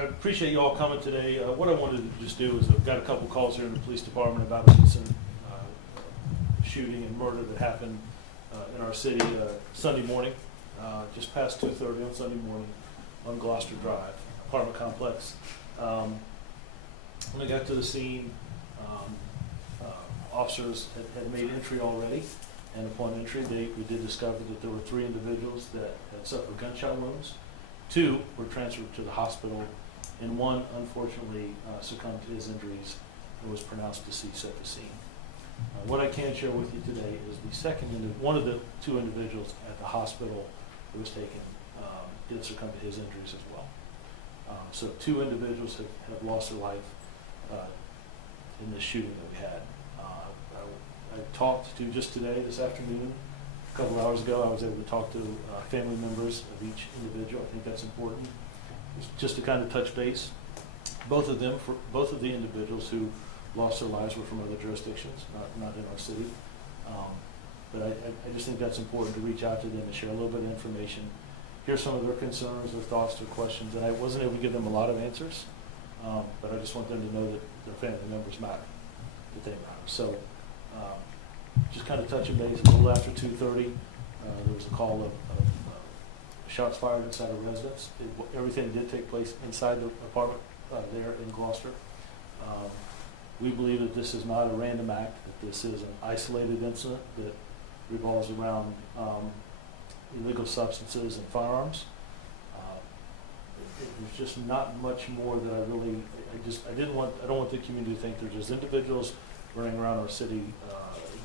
I appreciate you all coming today. What I wanted to just do is I've got a couple calls here in the police department about a recent shooting and murder that happened in our city Sunday morning, just past 2:30 on Sunday morning on Gloucester Drive, apartment complex. When I got to the scene, officers had made entry already, and upon entry we did discover that there were 3 individuals that had suffered gunshot wounds. 2 were transferred to the hospital, and 1 unfortunately succumbed to his injuries and was pronounced deceased at the scene. What I can share with you today is one of the 2 individuals at the hospital who was taken did succumb to his injuries as well. So 2 individuals have lost their life in this shooting that we had. I talked to just today, this afternoon, a couple hours ago, I was able to talk to family members of each individual. I think that's important. Just to kind of touch base, both of the individuals who lost their lives were from other jurisdictions, not in our city. But I just think that's important to reach out to them and share a little bit of information, hear some of their concerns, their thoughts, their questions. And I wasn't able to give them a lot of answers, but I just want them to know that their family members matter, that they matter. So just kind of touching base, a little after 2:30, there was a call of shots fired inside a residence. Everything did take place inside the apartment there in Gloucester. We believe that this is not a random act, that this is an isolated incident that revolves around illegal substances and firearms. There's just not much more that I don't want the community to think there's just individuals running around our city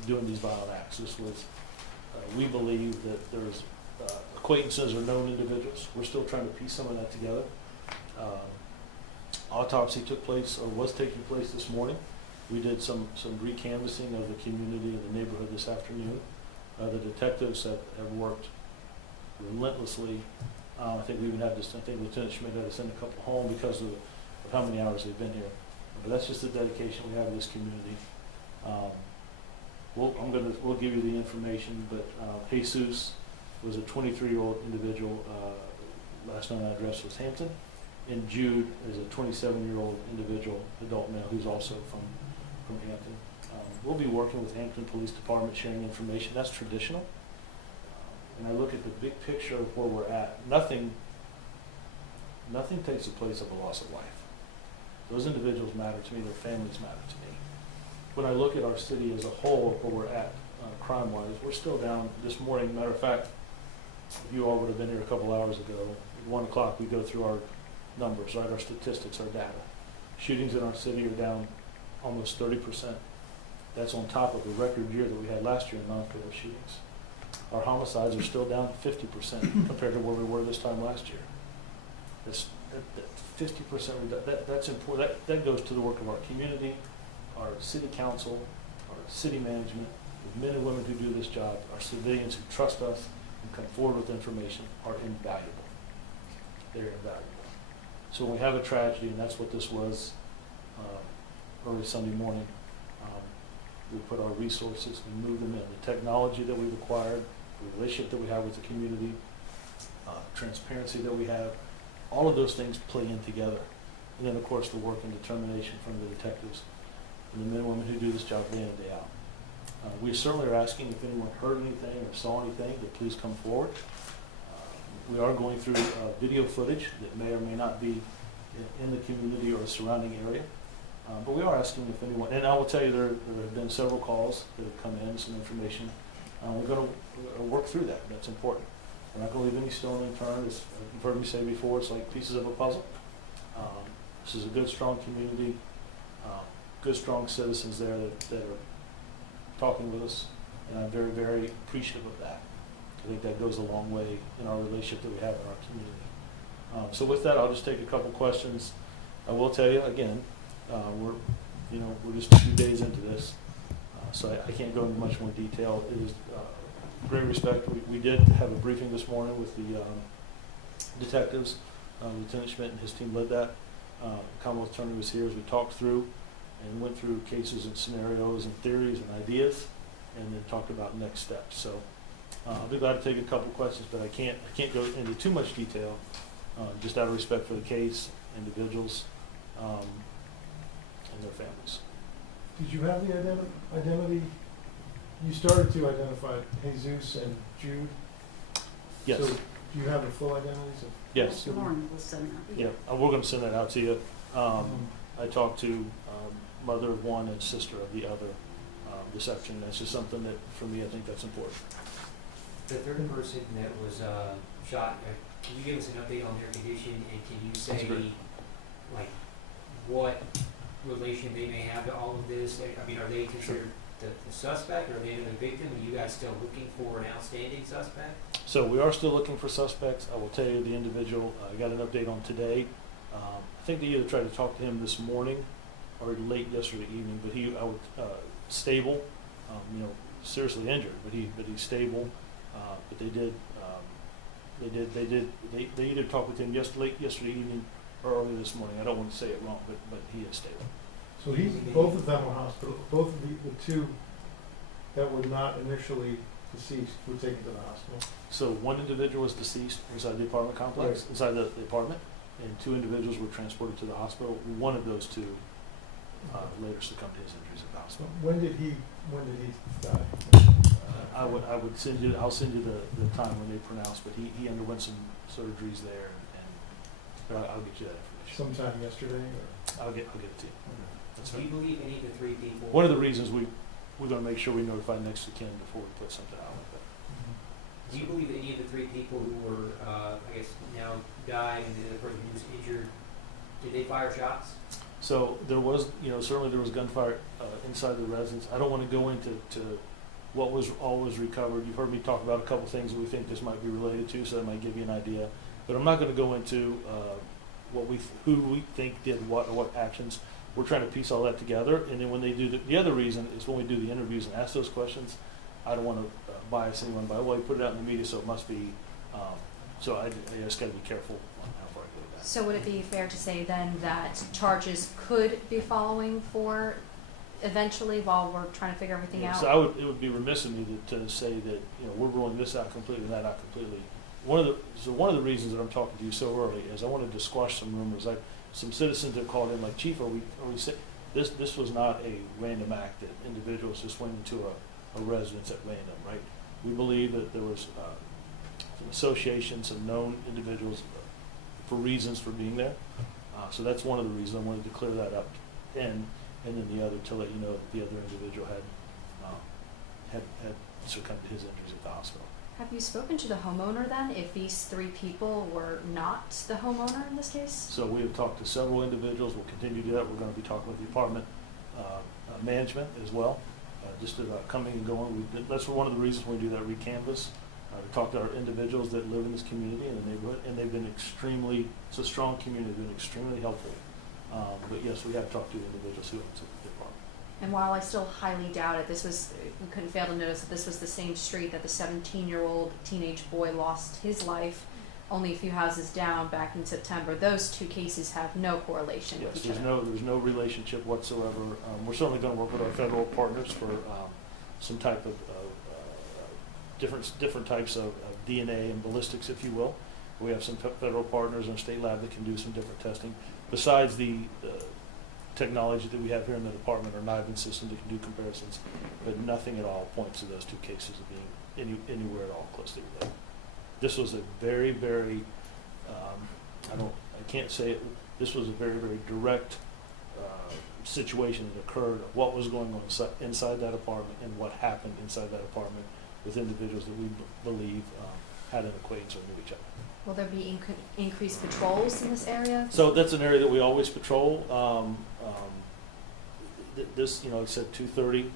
doing these violent acts. This was, we believe that there's acquaintances or known individuals. We're still trying to piece some of that together. Autopsy took place, or was taking place this morning. We did some recanvassing of the community and the neighborhood this afternoon. The detectives have worked relentlessly. I think we even had this, I think Lieutenant Schmidt had to send a couple home because of how many hours they've been here. But that's just the dedication we have to this community. We'll give you the information, but Jesus was a 23-year-old individual. Last known address was Hampton, and Jude is a 27-year-old individual, adult male, who's also from Hampton. We'll be working with Hampton Police Department, sharing information. That's traditional. And I look at the big picture of where we're at. Nothing takes the place of a loss of life. Those individuals matter to me. Their families matter to me. When I look at our city as a whole, where we're at crime-wise, we're still down this morning. Matter of fact, if you all would have been here a couple hours ago, at 1 o'clock we go through our numbers, right? Our statistics, our data. Shootings in our city are down almost 30%. That's on top of the record year that we had last year in non-fatal shootings. Our homicides are still down 50% compared to where we were this time last year. That's 50%. That's important. That goes to the work of our community, our city council, our city management, the men and women who do this job, our civilians who trust us and come forward with information are invaluable. They're invaluable. So when we have a tragedy, and that's what this was early Sunday morning, we put our resources, we move them in. The technology that we've acquired, the relationship that we have with the community, transparency that we have, all of those things play in together. And then, of course, the work and determination from the detectives and the men and women who do this job day in and day out. We certainly are asking if anyone heard anything or saw anything, to please come forward. We are going through video footage that may or may not be in the community or the surrounding area. But we are asking if anyone, and I will tell you there have been several calls that have come in, some information. We're going to work through that. That's important. We're not going to leave any stone unturned. As you've heard me say before, it's like pieces of a puzzle. This is a good, strong community, good, strong citizens there that are talking with us, and I'm very, very appreciative of that. I think that goes a long way in our relationship that we have in our community. So with that, I'll just take a couple questions. I will tell you again, we're just a few days into this, so I can't go into much more detail. It is great respect. We did have a briefing this morning with the detectives. Lieutenant Schmidt and his team led that. Commonwealth Attorney was here as we talked through and went through cases and scenarios and theories and ideas, and then talked about next steps. So I'll be glad to take a couple questions, but I can't go into too much detail, just out of respect for the case individuals and their families. Did you have the identity? You started to identify Jesus and Jude. Yes. So do you have the full identities of? Yes. Lauren will send that. Yeah, we're going to send that out to you. I talked to mother of one and sister of the other this afternoon. That's just something that, for me, I think that's important. The third person that was shot, can you give us an update on their condition, and can you say, like, what relation they may have to all of this? I mean, are they considered the suspect, or are they the victim? Are you guys still looking for an outstanding suspect? So we are still looking for suspects. I will tell you the individual, I got an update on today. I think they either tried to talk to him this morning or late yesterday evening, but stable, seriously injured, but he's stable. But they either talked with him late yesterday evening or early this morning. I don't want to say it wrong, but he is stable. So both of them were hospital. Both of the two that were not initially deceased were taken to the hospital. So one individual was deceased inside the apartment complex, Right. inside the apartment, and two individuals were transported to the hospital. One of those two later succumbed to his injuries at the hospital. When did he die? I'll send you the time when they pronounced, but he underwent some surgeries there, but I'll get you that information. Sometime yesterday, or? I'll get it to you. That's Do you right. believe any of the three people? One of the reasons we're going to make sure we notify next of kin before we put something out like that. Do you believe any of the three people who were, I guess, now died, and the other person who was injured, did they fire shots? So there was, certainly there was gunfire inside the residence. I don't want to go into what was always recovered. You've heard me talk about a couple things that we think this might be related to, so that might give you an idea. But I'm not going to go into who we think did what or what actions. We're trying to piece all that together, and then when they do the other reason is when we do the interviews and ask those questions, I don't want to bias anyone by, well, you put it out in the media, so it must be. So I just got to be careful on how far I go with that. So would it be fair to say then that charges could be following for eventually while we're trying to figure everything Yeah, out? so it would be remiss of me to say that we're ruling this out completely and that out completely. One of the reasons that I'm talking to you so early is I wanted to squash some rumors. Some citizens have called in like, Chief, are we this was not a random act that individuals just went into a residence at random, right? We believe that there was some association, some known individuals for reasons for being there. So that's one of the reasons I wanted to clear that up. And then the other to let you know that the other individual had succumbed to his injuries at the hospital. Have you spoken to the homeowner then, if these three people were not the homeowner in this case? So we have talked to several individuals. We'll continue to do that. We're going to be talking with the apartment management as well, just about coming and going. That's one of the reasons we do that re-canvas, to talk to our individuals that live in this community and the neighborhood, and they've been it's a strong community, they've been extremely helpful. But yes, we have talked to the individuals who own the apartment. And while I still highly doubt it, we couldn't fail to notice that this was the same street that the 17-year-old teenage boy lost his life only a few houses down back in September. Those two cases have no correlation with each other. There's no relationship whatsoever. We're certainly going to work with our federal partners for some type of different types of DNA and ballistics, if you will. We have some federal partners in a state lab that can do some different testing. Besides the technology that we have here in the department, our NIVEN system that can do comparisons, but nothing at all points to those two cases of being anywhere at all closely related. This was a very, very, this was a very, very direct situation that occurred of what was going on inside that apartment and what happened inside that apartment with individuals that we believe had an acquaintance or knew each other. Will there be increased patrols in this area? So that's an area that we always patrol. This, like I said, 2:30,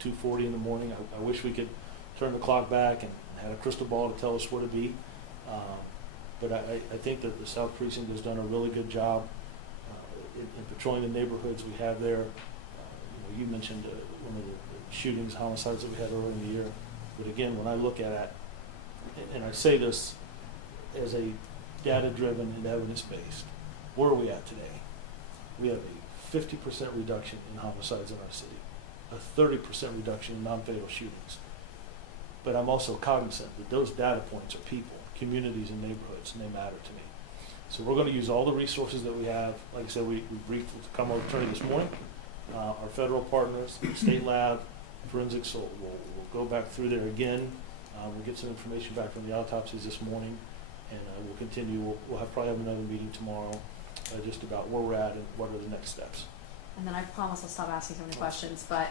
2:40 in the morning. I wish we could turn the clock back and had a crystal ball to tell us where to be. But I think that the South Precinct has done a really good job in patrolling the neighborhoods we have there. You mentioned one of the shootings, homicides that we had earlier in the year. But again, when I look at it, and I say this as a data-driven and evidence-based, where are we at today? We have a 50% reduction in homicides in our city, a 30% reduction in non-fatal shootings. But I'm also cognizant that those data points are people, communities, and neighborhoods, and they matter to me. So we're gonna use all the resources that we have. Like I said, we briefed with the Commonwealth Attorney this morning. Our federal partners, state lab, forensics, will go back through there again. We'll get some information back from the autopsies this morning, and we'll continue. We'll probably have another meeting tomorrow, just about where we're at and what are the next steps. And then I promise I'll stop asking so many questions, but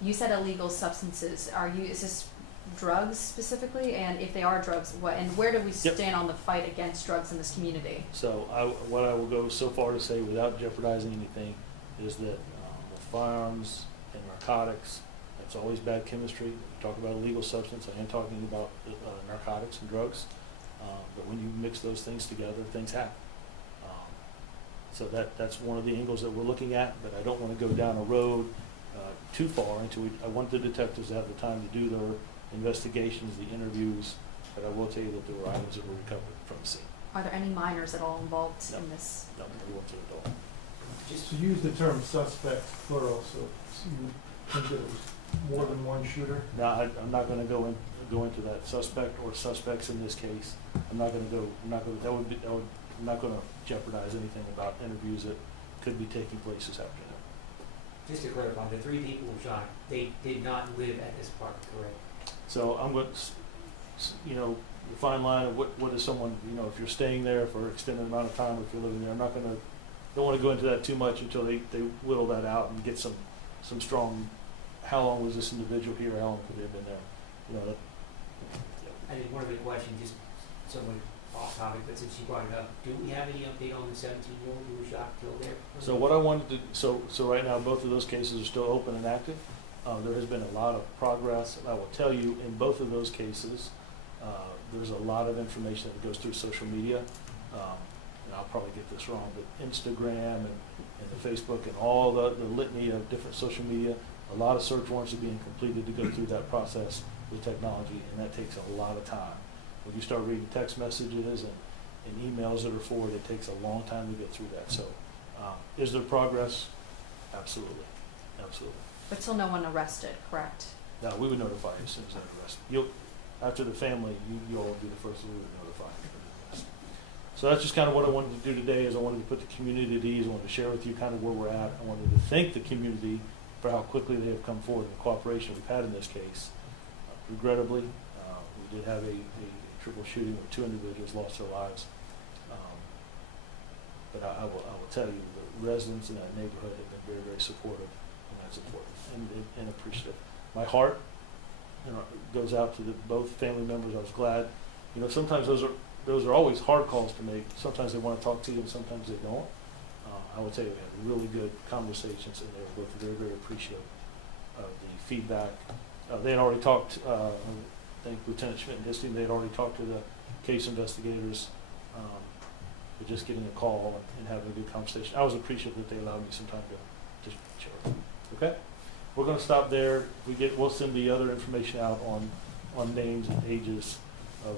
you said illegal substances. Is this drugs specifically? And if they are drugs, and where do we stand on the fight against drugs in this community? So what I will go so far to say, without jeopardizing anything, is that with firearms and narcotics, that's always bad chemistry. We talk about illegal substance, I am talking about narcotics and drugs. But when you mix those things together, things happen. So that's one of the angles that we're looking at, but I don't want to go down a road too far into. I want the detectives to have the time to do their investigations, the interviews, but I will tell you that there were items that were recovered from the scene. Are there any minors at all involved No. in this? No, we went to adult. Just To use the term suspects plural, so you think that it was more than one shooter? Now, I'm not going to go into that suspect or suspects in this case. I'm not going to. I'm not going to jeopardize anything about interviews that could be taking place this afternoon. to clarify, the 3 people shot, they did not live at this park, correct? So I'm going to, the fine line of what is someone, if you're staying there for an extended amount of time, if you're living there, don't want to go into that too much until they whittle that out and get some strong, how long was this individual here, how long could they have been there, I did one other question, just somewhat off topic, but since you brought it up, do we have any update on the 17-year-old who was shot, killed there? So what I wanted to, so right now, both of those cases are still open and active. There has been a lot of progress, and I will tell you, in both of those cases, there's a lot of information that goes through social media, and I'll probably get this wrong, but Instagram and the Facebook and all the litany of different social media, a lot of search warrants are being completed to go through that process with technology, and that takes a lot of time. When you start reading text messages and emails that are forwarded, it takes a long time to get through that. So, is there progress? Absolutely, absolutely. But still no one arrested, correct? Now, we would notify you as soon as they're arrested. After the family, you all would be the first we would notify. So that's just kind of what I wanted to do today, is I wanted to put the community at ease. I wanted to share with you kind of where we're at. I wanted to thank the community for how quickly they have come forward and the cooperation we've had in this case. Regrettably, we did have a triple shooting where 2 individuals lost their lives. But I will tell you, the residents in that neighborhood have been very, very supportive, and that's important and appreciative. My heart goes out to both family members. I was glad. Sometimes those are always hard calls to make. Sometimes they want to talk to you, and sometimes they don't. I will tell you, we had really good conversations, and they were both very, very appreciative of the feedback. They had already talked, I think Lieutenant Schmidt and his team, they had already talked to the case investigators, but just getting a call and having a good conversation. I was appreciative that they allowed me some time to share. Okay? We're going to stop there. We'll send the other information out on names and ages of